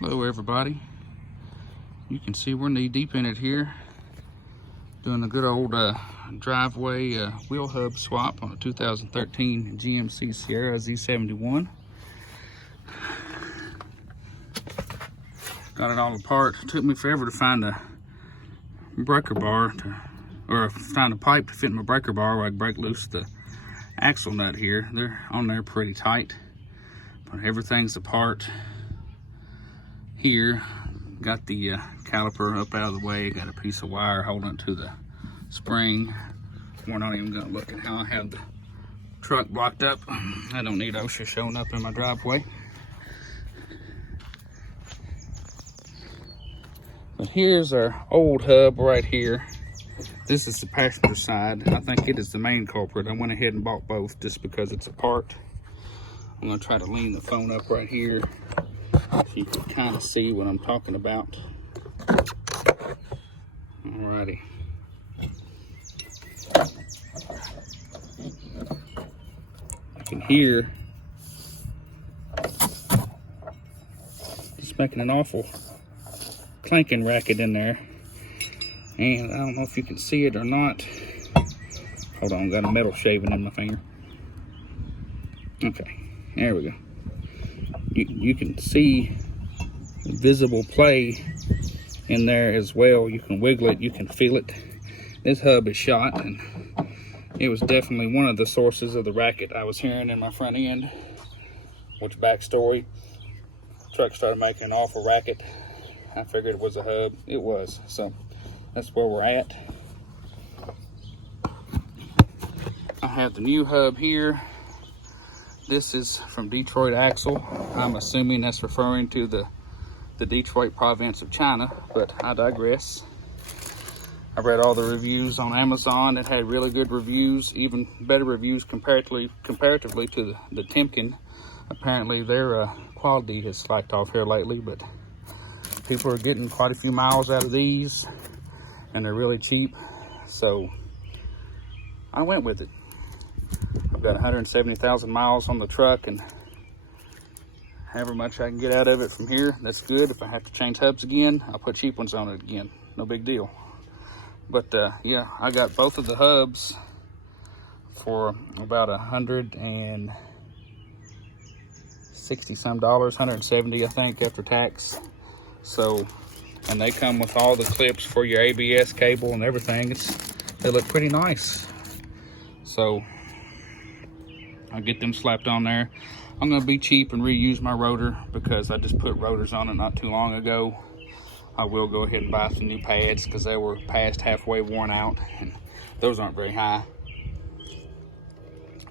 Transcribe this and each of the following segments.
Hello everybody. You can see we're knee deep in it here, doing the good old driveway wheel hub swap on a 2013 GMC Sierra Z71. Got it all apart. It took me forever to find a breaker bar or find a pipe to fit in my breaker bar where I can break loose the axle nut here. They're on there pretty tight, but everything's apart here. Got the caliper up out of the way, got a piece of wire holding it to the spring. We're not even gonna look at how I have the truck blocked up. I don't need OSHA showing up in my driveway. But here's our old hub right here. This is the passenger side. I think it is the main culprit. I went ahead and bought both just because it's apart. I'm gonna try to lean the phone up right here so you can kind of see what I'm talking about. Alrighty. You can hear it's making an awful clanking racket in there, and I don't know if you can see it or not. Hold on, got a metal shaving in my finger. Okay, there we go. You can see visible play in there as well. You can wiggle it, you can feel it. This hub is shot, and it was definitely one of the sources of the racket I was hearing in my front end. Which, backstory, the truck started making an awful racket. I figured it was a hub. It was. So that's where we're at. I have the new hub here. This is from Detroit Axle. I'm assuming that's referring to the Detroit province of China, but I digress. I read all the reviews on Amazon. It had really good reviews, even better reviews comparatively to the Timken. Apparently their quality has slacked off here lately, but people are getting quite a few miles out of these, and they're really cheap, so I went with it. I've got 170,000 miles on the truck, and however much I can get out of it from here, that's good. If I have to change hubs again, I'll put cheap ones on it again. No big deal. But yeah, I got both of the hubs for about $160 some, 170 I think after tax. So, and they come with all the clips for your ABS cable and everything. They look pretty nice. So I'll get them slapped on there. I'm gonna be cheap and reuse my rotor because I just put rotors on it not too long ago. I will go ahead and buy some new pads because they were past halfway worn out, and those aren't very high.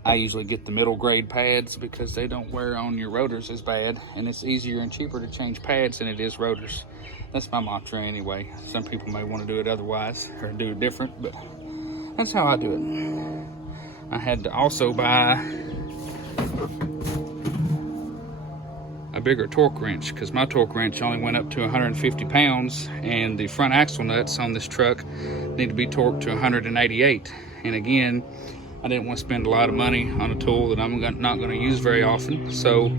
I usually get the middle grade pads because they don't wear on your rotors as bad, and it's easier and cheaper to change pads than it is rotors. That's my mantra anyway. Some people may want to do it otherwise or do it different, but that's how I do it. I had to also buy a bigger torque wrench because my torque wrench only went up to 150 pounds, and the front axle nuts on this truck need to be torqued to 188. And again, I didn't want to spend a lot of money on a tool that I'm not going to use very often, so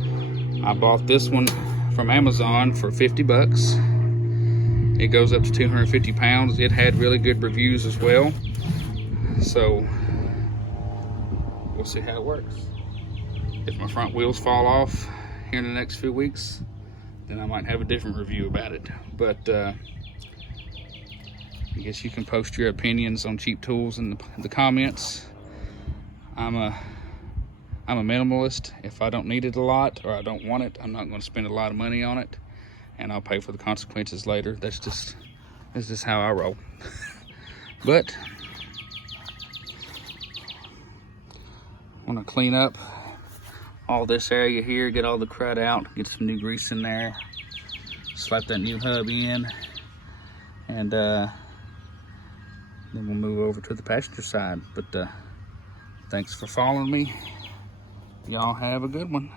I bought this one from Amazon for 50 bucks. It goes up to 250 pounds. It had really good reviews as well, so we'll see how it works. If my front wheels fall off here in the next few weeks, then I might have a different review about it. But I guess you can post your opinions on cheap tools in the comments. I'm a minimalist. If I don't need it a lot or I don't want it, I'm not going to spend a lot of money on it, and I'll pay for the consequences later. That's just how I roll. But I want to clean up all this area here, get all the crud out, get some new grease in there, slap that new hub in, and then we'll move over to the passenger side. But thanks for following me. Y'all have a good one.